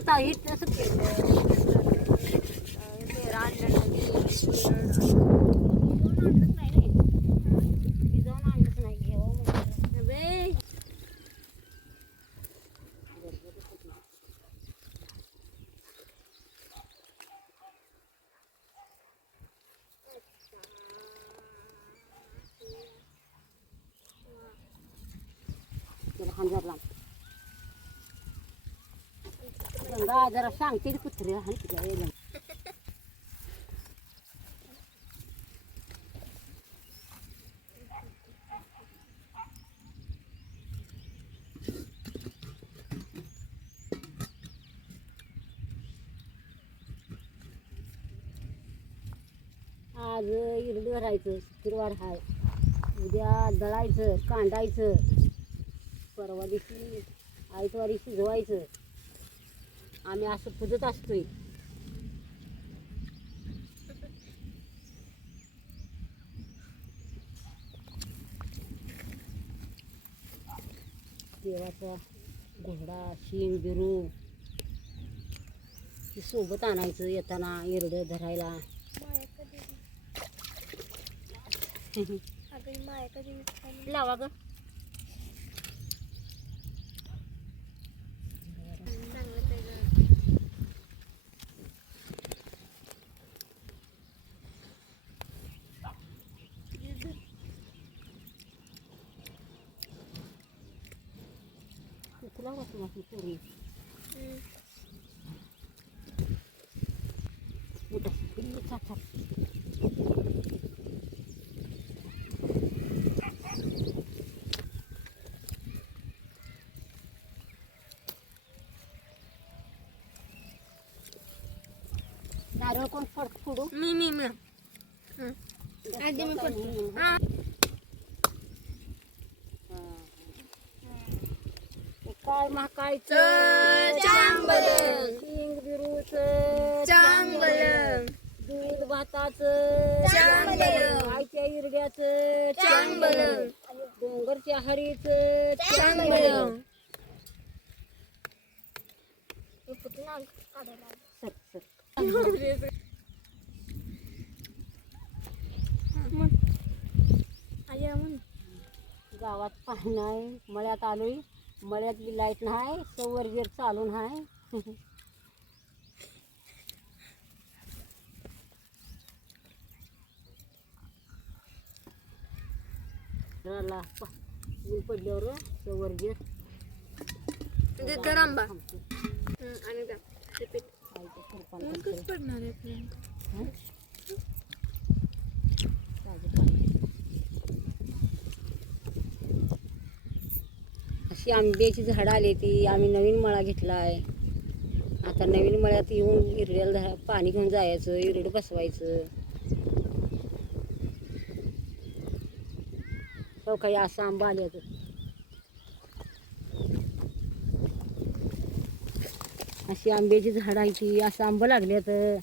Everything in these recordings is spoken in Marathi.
आता हे तसं केलं ते रांजण आणलंच नाही रे जाऊन आणलंच नाही घ्यावं म्हणलं बे हजार लांब गंगा जरा सांगते कुत्रे आणि तुझ्या वेळेला आज इरडी भरायचं शुक्रवार हाय उद्या दळायचं कांडायचं परवा दिवशी आयतवारी शिजवायचं आम्ही असं पुजत असतोय देवाचा घोडा शिंग बिरू हे सोबत आणायचं येताना इरडं धरायला लावा ग कुठला वाटू वाटू पोरी नारळ कोण फोडू मी आधी मी फोडतो काय महाकायचं चांगलं शिंग बिरूचं चांगलं दूध भाताचं चांगलं आईच्या इरड्याचं चांगलं डोंगरच्या हरीचं चांगलं सक सक गावात पाणी नाही मळ्यात आलोय मळ्यातली लाईट नाही सवर गिर चालून आहे ऊन पडल्यावर सवर गिर रंबा आणि पडणार आहे प्रियंका अशी आंब्याची झाडं आली ती आम्ही नवीन मळा घेतला आहे आता नवीन मळ्यात येऊन इरड्याला पाणी घेऊन जायचं इरडं बसवायचं हो काही असं आंबा आले अशी आंब्याची झाडं आहे ती असं आंबा लागले तर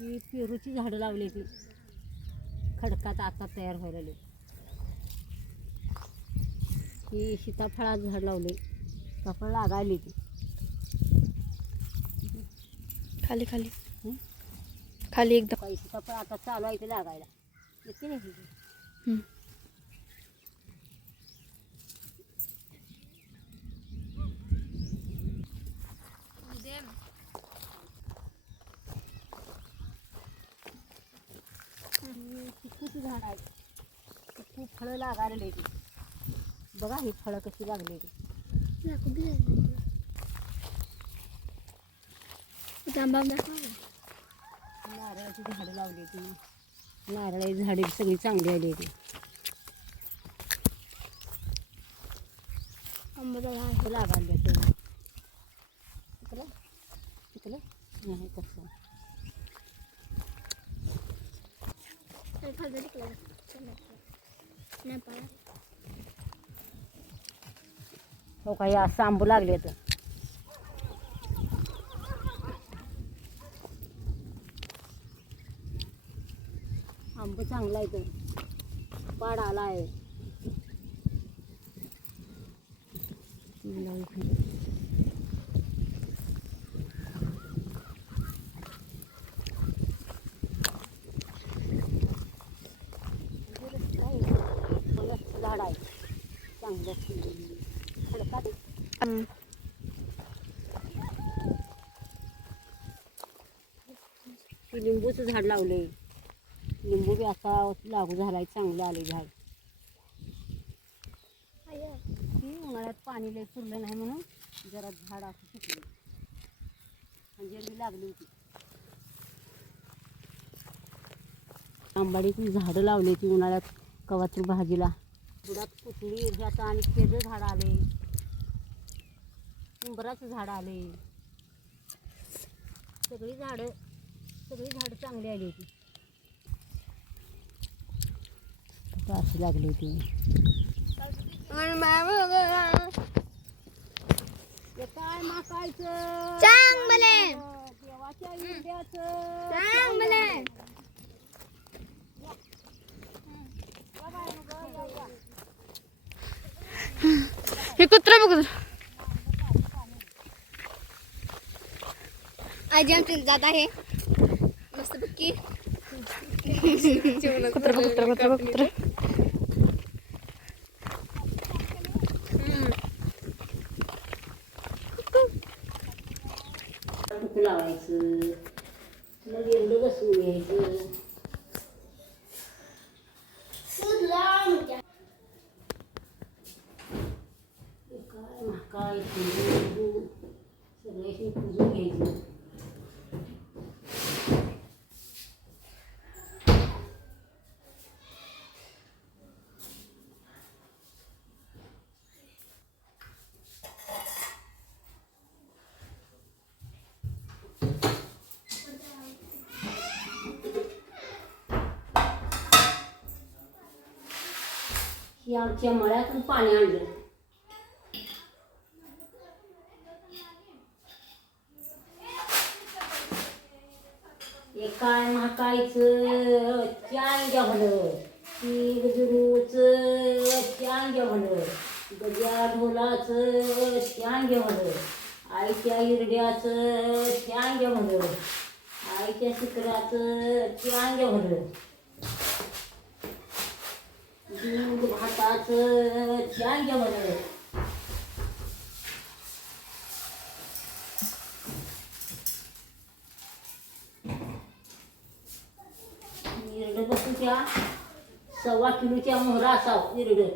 ही पेरूची झाडं लावली ती खडकात आता तयार व्हायला लागली ही सीताफळाचं झाड लावले सीताफळ लागायली ती खाली खाली खाली एकदम काही सीताफळ आता चालू आहे ते लागायला येते नाही झाड आहे ते खूप फळं लागायला ती. बघा ही फळं कशी लागली ती. नारळाची झाडं लावली ती. नारळाची झाडे सगळी चांगली आली ती. लागायला शिकलं शिकलं नाही कसं हो काही असं आंबू लागले तर आंब चांगला आहे तर पाड आला आहे. झाड आहे चांगलं खडकात लिंबूचं झाड लावले. लिंबू बी आता लागू झालाय चांगलं आले झाड. ती उन्हाळ्यात पाणी लय पुरलं नाही म्हणून जरा झाड असं सुकले. अंजेरी लागली होती. आंबाडीची झाडं लावली ती उन्हाळ्यात कवाची भाजीला. बुडात पुतळी ह्याचं आणि केळं झाड आले. उंबराचं झाड आले. सगळी झाडं चांगली आली होती. अशी लागली होती. काय माकायचं देवाच्या इंद्याचं हे कुत्रा बघ. आजी आमची जात आहे मस्त पक्की. कुत्रा कुत्रा कुत्रा कुत्रा लावायचं मग एवढं बसून घ्यायचं. काय महाकाय सगळ्याशी पुजून घ्यायचं. ही आमच्या मळ्यातून पाणी आणलं. काय महाकायचं चांग्या भलं ती गजरूचं चांग्या भलं गजा ढोलाचं चांग्या भलं आईच्या हिरड्याचं चांग्या भलं आईच्या शिकराचं चांग्या भलं दूध भाताचं चांग्या भलं. हिरडं बसून त्या 1.25 किलोच्या मोहरा असावं. हिरडं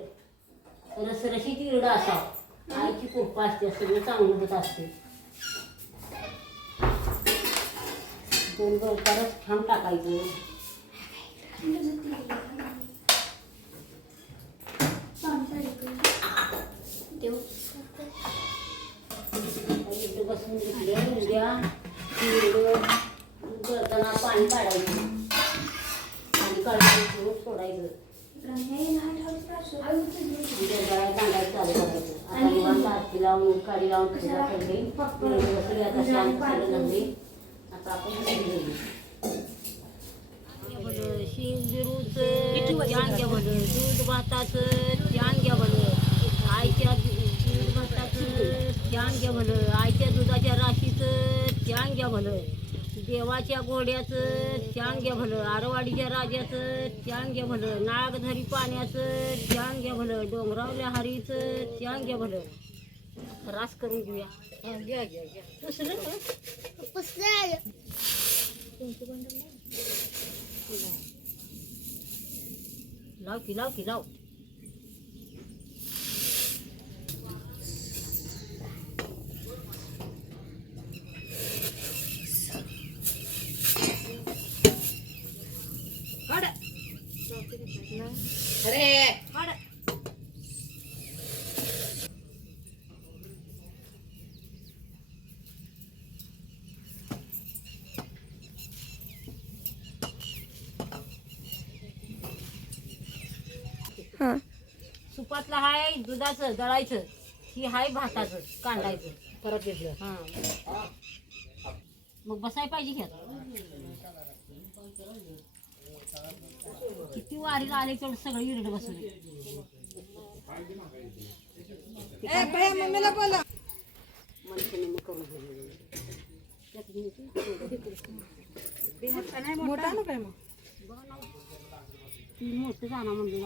रसरशीत हिरडं असावं. आईची कृपा असते. सगळं चांगलं होत असते. 2 गवतारच ठाम टाकायचं. हिरडं बसून घेतलं. उद्या हिरडं गळताना पाणी काढायचं. पाणी काढायचं सोडायचं. बांधायचं चालू करायचं. आता निवांत आरती लावून काडी लावून पूजा ठेवली. बसली आता शांत झालं जमली. आता आपण शिवजिरूचं ज्ञान घ्या भलं दूध भाताचं ज्ञान घ्या भलं आईच्या दूध भाताचं ज्ञान घ्या भलं आईच्या दुधाच्या राशीचं ज्ञान घ्या भलं देवाच्या घोड्याचं ज्ञान घ्या भलं आरवाडीच्या राजाचं ज्ञान घ्या भलं नागधरी पाण्याचं ज्ञान घ्या भलं डोंगरावल्या हरीचं ज्ञान घ्या भलं. रास करून घेऊया. घ्या घ्या घ्या लाव की लाव. काढ. काढ. हा सुपातलं हाय दुधाचं दळायचं, ही हाय भाताचं कांडायचं परत घेतलं. हा मग बसाय पाहिजे ह्यात. किती वारीला आले तेवढं सगळं इरड बसवले. मम्मीला बोला मोठा ना काय मग ती मोठं जाणार म्हणजे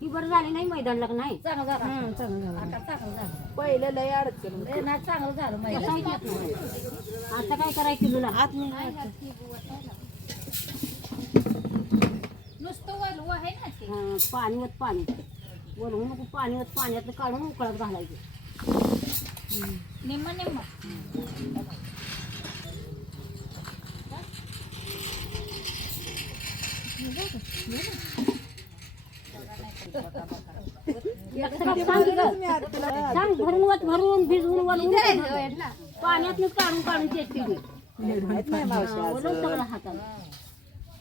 ही बरं झाली नाही मैदानला का नाही. चांगलं झालं चांगलं झालं. पहिलं लय अडचण ना चांगलं झालं मैदान. आता काय करायचं तुला आत नुसतं वलवू आहे ना पाणी वत पाणी वलवू नको. पाणी वत पाण्यातलं काढून उकळत घालायचं निम्म निम्म. सांग भरून वत भरून भिजवून वलवून पाण्यातून काढून काढून चेटली सगळं हाताला.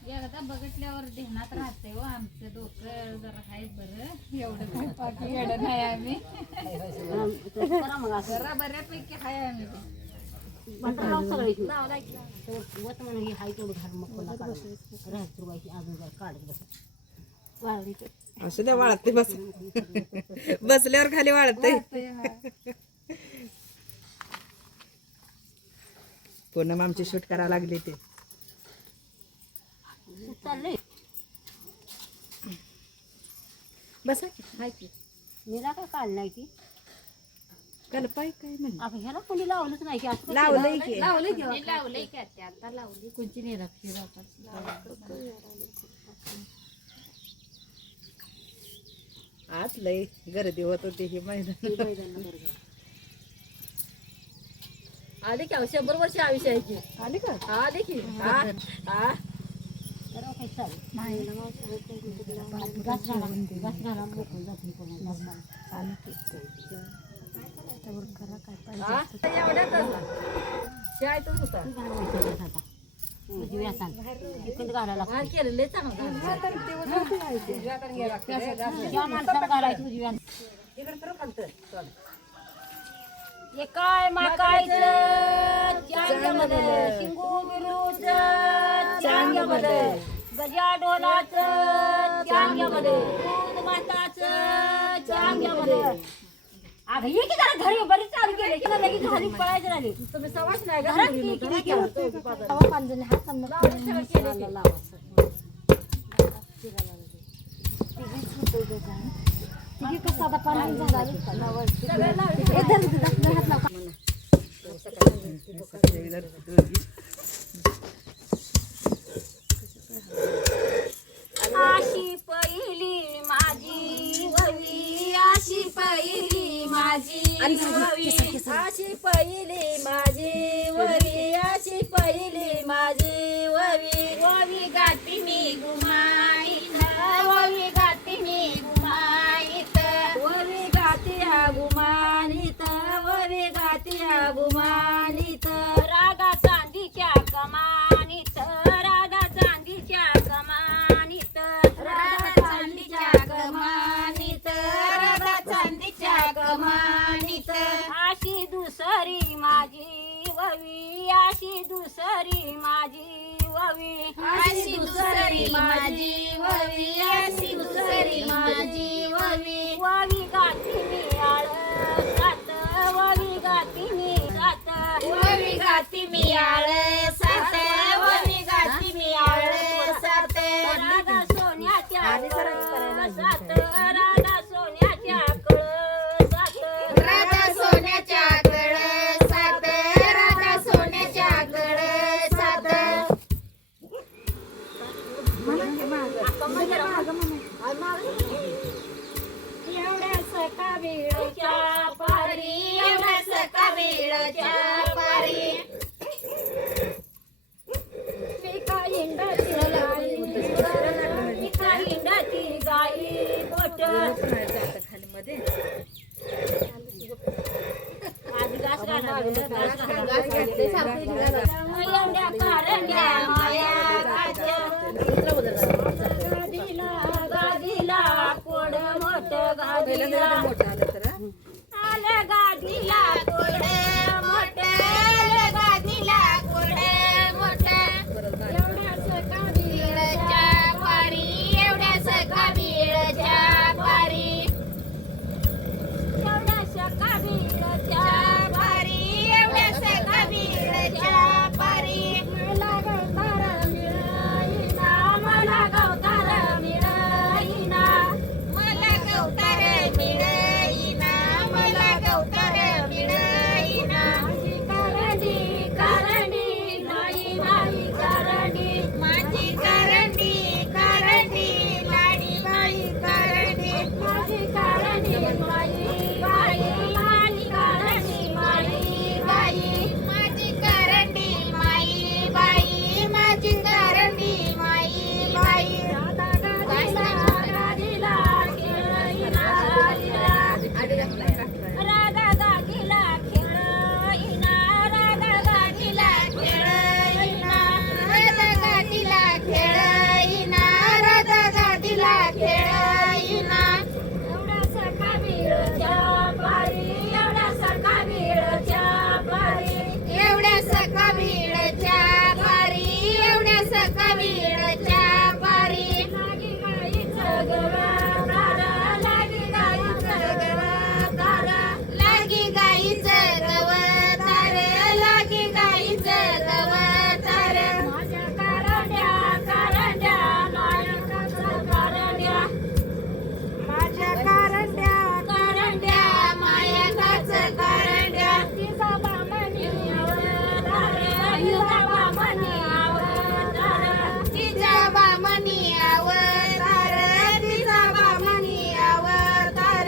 एकदा बघितल्यावर ध्यानात राहते हो आमचं डोकं जरा आहे बरं. एवढं काय पाठी येडं नाही आम्ही. करा मग असं जरा बऱ्यापैकी आहे आम्ही. सगळे वत म्हणून ही हाय तेवढं घाल मग कोणा राहत रुबायची अजून जरा काढत बस. असं द्या वाळते बस. बसल्यावर खाली वाळते. पूनम आमची शूट करायला लागली ते चाललंय बसा की. हाय की मीरा काय काढलाय की कल्पाय काय म्हण आपण ह्याला कोणी लावलंच नाही की असं लावलंय की. लावलंय का ते आता लावली कोणची निराक्षी आज लय गर्दी होत होती ही मैदान. आले की 100 वर्ष आयुष्य आहे की आली का आले की काय माकायचं शिंगू बिरूचं चांग्यामध्ये गजा ढोलाचं चांग्यामध्ये दूध भाताचं चांग्यामध्ये. अगं ये की जरा घरी बरीच चालू केले की लगेच घरी पळायचं राहिले. तुम्ही सवाच नाही अशी पहिली माझी ववी अशी पहिली माझी ववी अशी पहिली माझी ववी अशी पहिली माझी ववी ववी गाठी मी गुमाईत ववी गाठी मी गुमाईत ववी गाठी गुमानित ववी गाठी गुमानित रागा चांदीच्या कमानीत रागा चांदीच्या कमानीत राधा चांदीच्या कमानीत राधा चांदीच्या कमानीत अशी दुसरी माझी ववी अशी दुसरी माझी ववी अशी दुसरी माझी ववी अशी दुसरी माझी ववी ववी गाठी मी आळ सात ववी गाठी मी सात ववी गाठी मी आळ सात ववी गाठी मी आळ सात राधा सोन्याच्या सात राधा सोन्याच्या कळ सात राधा सोन्याच्या कळ पण आहे जातं खाली मध्ये आधी घास घालायला घास घालायला. घास घातले सारखं निघालं. एवढ्या कारंड्या माया गाजल्या. गादीला गादीला कोड मोठं गादीला मोठं आलं तर हा. आलं गादीला कोड मोठं आलं गादीला कोड मोठं परत बारीक. एवढ्याच काबीळच्या पारी एवढ्याच काबीळच्या पारी एवढ्याच काबीळच्या पारी एवढ्याच काबीळच्या पारी मला गवतार मिळाईना मला गवतार मिळाईना मला गवतार मिळाईना मला गवतार मिळाईना माझी करंडी करंडी माई माई करंडी माझी करंडी करंडी लाडी बाई करंडी माझी करंडी माई बाई माझी करंडी माई बाई माझी करंडी माई बाई माझी करंडी माई बाई राधा गाडीला गाडीला खेळीना राधा गाडीला खेळीना राधा गाडीला खेळीना राधा गाडीला खेळीना राधा गाडीला खेळीना एवढा सखा बीळच्या पारी एवढा सखा बीळच्या पारी एवढ्या सखा बीळच्या पारी एवढ्या सखा बीळच्या पारी लागी गाईचं गवतार लागी गाईचं गवतार लागी गाईचं गवतार लागी गाईचं गवतार माझ्या करंड्या करंड्या नायकाचं करंड्या माझ्या करंड्या करंड्या मायकाचं करंड्या तिचा बामणी अवतार तिचा बामणी अवतार तिचा बामणी अवतार तिचा बामणी अवतार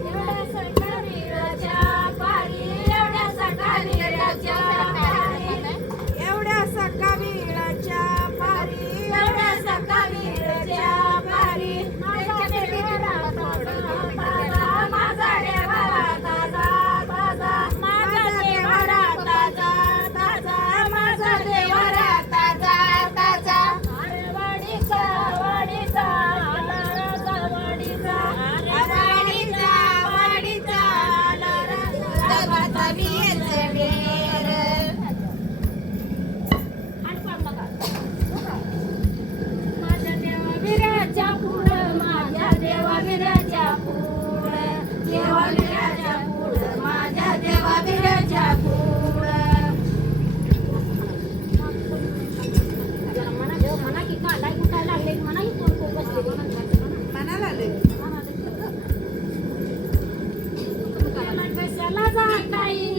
एवढ्या सकाळीच्या पारी एवढ्या सकाळीच्या पारी एवढ्या सकाळीच्या पारी एवढ्या सकाळीच्या पारी माझा देवरा ताजा माझा देवरा ताजा ताजा माझा देवरा ताजा ताजा माझा देवरा ताजा ताजा अरे वाडीचा वाडीचा आला राजा वाडीचा अरे वाडीचा वाडीचा आला राजा गावाचा वीर ढेर आणि पाड नका माझ्या देवा विराच्या पुढं माझ्या देवा विराच्या पुढं देवा विराच्या पुढं माझ्या देवा विराच्या पुढं जरा म्हणा की काढाय कुठाय लागले म्हणा की कोण कोण बसले मनाला आले. कशाला जाता येईल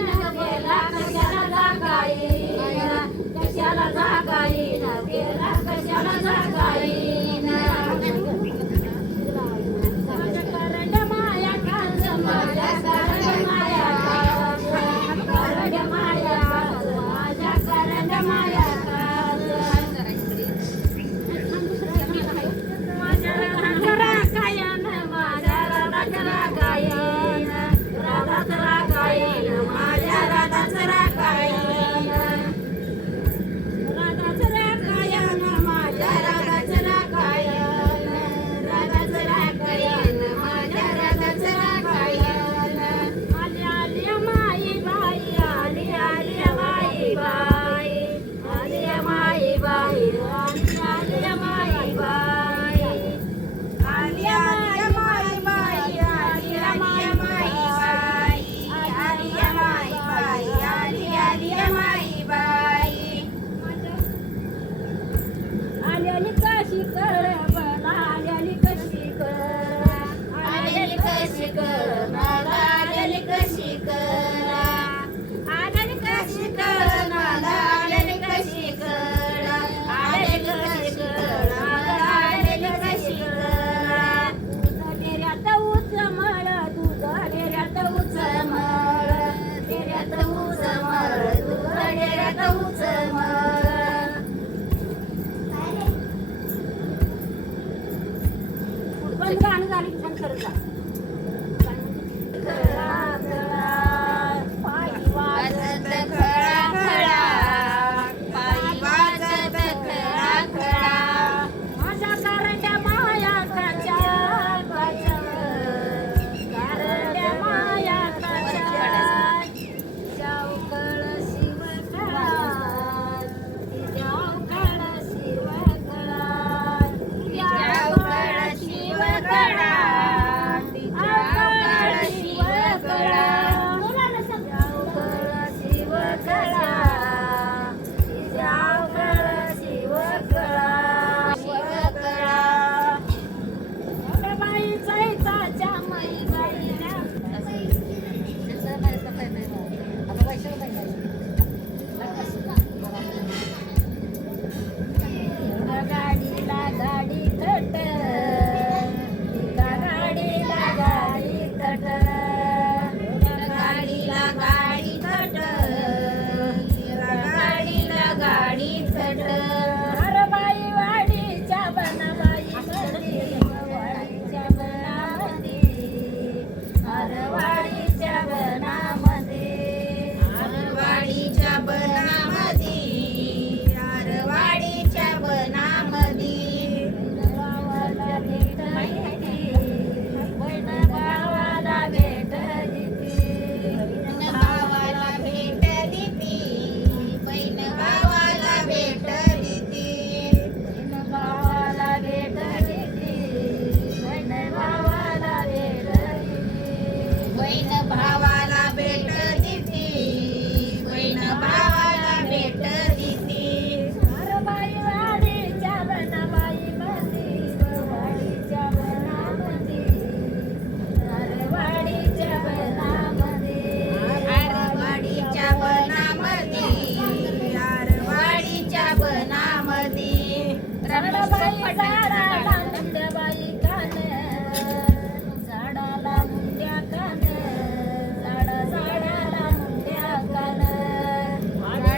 बंद गाणं झालं की बंद करत जा. खळा खळा पायी वाजत खळा खळा पायी वाजत खळा खळा माझ्या कारंड्या माया काच्या काच्या कारंड्या माया काच्या जाऊ कळ शिव कळा जाऊ कळ शिव कळा जाऊ कळ शिव कळा जाऊ कळ शिव कळा जाऊ कळ शिव कळा जाऊ कळ शिव कळा बाई चैताच्या मै बाईला गाडीला गाडी तट गाडीला गाडी तट गाडीला गाडी तट गाडीला गाडी तट अरे बाई वाडीच्या बनाबाई वाडीच्या बनामध्ये अरे वाडीच्या बनामध्ये आरवाडीच्या बनामध्ये आरवाडीच्या बनामध्ये गावाला भेट बहीण गावाला भेट भावाला भेट देते बहीण भावाला भेट देते गावाला भेट बहीण गावाला भेट बहीण भावाला भेट देते बहीण भावाला भेट देते अरे बाई वाडीच्या बनाबाई मध्ये वाडीच्या बनामध्ये अरे वाडीच्या बनामध्ये आरवाडीच्या बनामध्ये आरवाडीच्या बनामध्ये झाडाबाई झाडाला मुंड्याबाई कान झाडाला मुंड्या कान झाडाला मुंड्या कान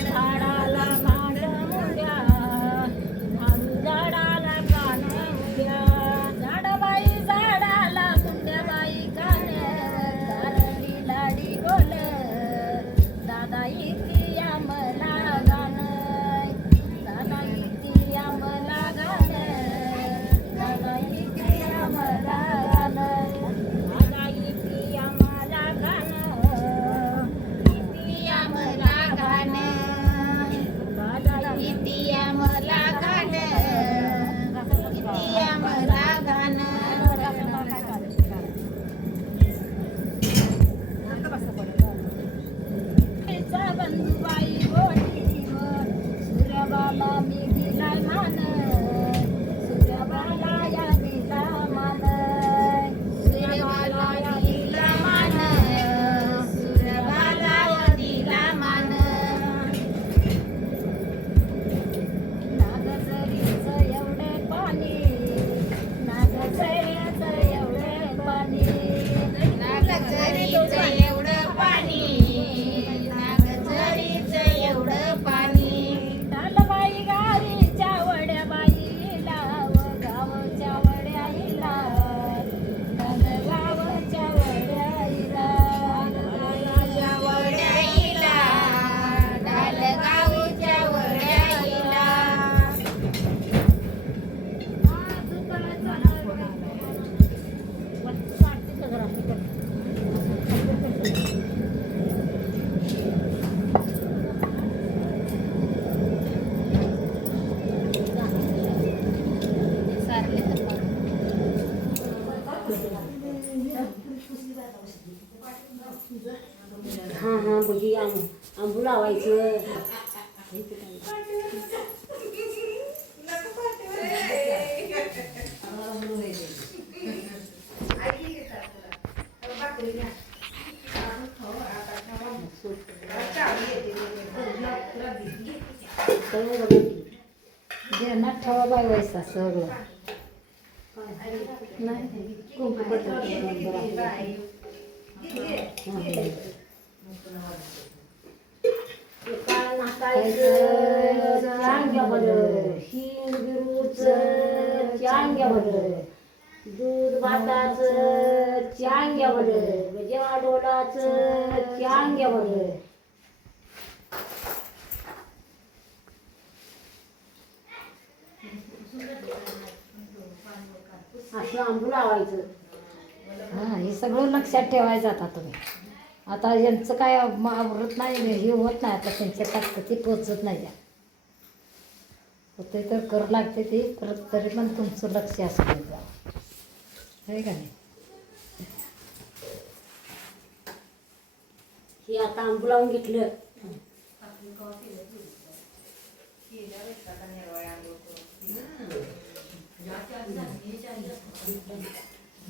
झाडाला मांड मुंड्या झाडाला कान मुंड्या झाडाबाई झाडाला मुंड्याबाई कान कारडी लाडी बोल दादा इति आम्हाला गाणं दादा इति आम्हाला गाणं दादा इति आम्हाला गाणं दादा इति आम्हाला गाणं इति आम्हाला गाणं दादा इति आम्हाला गाणं इति आम्हाला गाणं बंधुबाई बोलीवर सूर्यबाला मी दिलाय मान सूर्यबाला या दिला मान सूर्यबाला दिला मान सूर्यबाला दिला मान नागझरीचं एवढे पाणी नागझरीचं एवढे पाणी नागझरीचं एवढं पाणी नागझरीचं एवढं पाणी टालबाई गावीच्या वड्या बाईला व गावच्या वड्याईला गावच्या वड्याईला गावच्या वड्याईला डालगावच्या वड्याईला सारले तर हां हां बघी आंबू लावायचं जेवणात ठेवा बाय वैसा सगळं नाही कुंकू चांग्या भलं हिंग बिरूचं चांग्या भलं दूध भाताचं चांग्या भलं जेव्हा डोलाचं चांग्या भलं असं आंबू लावायचं. हां हे सगळं लक्षात ठेवायचं आता तुम्ही. आता यांचं काय आवरत नाही हे होत नाही आता त्यांच्या ताकद ती पोचत नाही त्या होते तर कर लागते ते परत तरी पण तुमचं लक्ष असं द्यावं आहे का नाही. हे आता आंबू लावून घेतलं.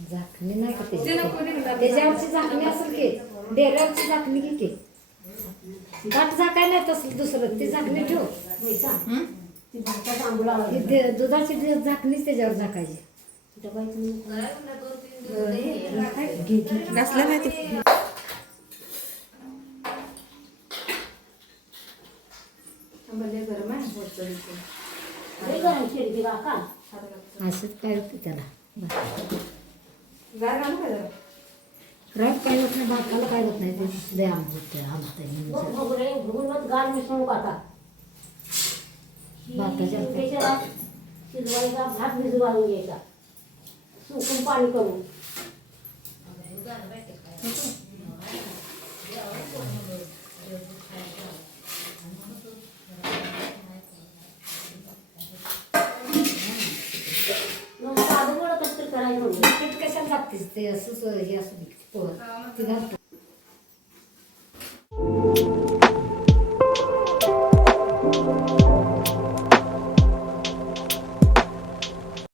झाकणी नाही का त्याच्यावरची झाकणी असेल की डेऱ्यावरची झाकणी किती गाठ झाकाय नाही तसं दुसरं ती झाकणी ठेव. ती भातात आंबू लावायचं. ती दुधाची झाकणीच त्याच्यावर झाकायची. नसलं नाही ते लय गरम शिरती काका. असंच काय होतं त्याला राईट काय होत नाही भाताला काय होत नाही ते लय आंबट बघ भगुरे भगुनच गाल मिसळू काका. भाताच्या शिजवायचा भात भिजू घालून घ्यायचा सुकून पाणी करून. साधं गोड कसं करायचं पीठ कशाला लागतेच ते असंच हे असं ती घालतो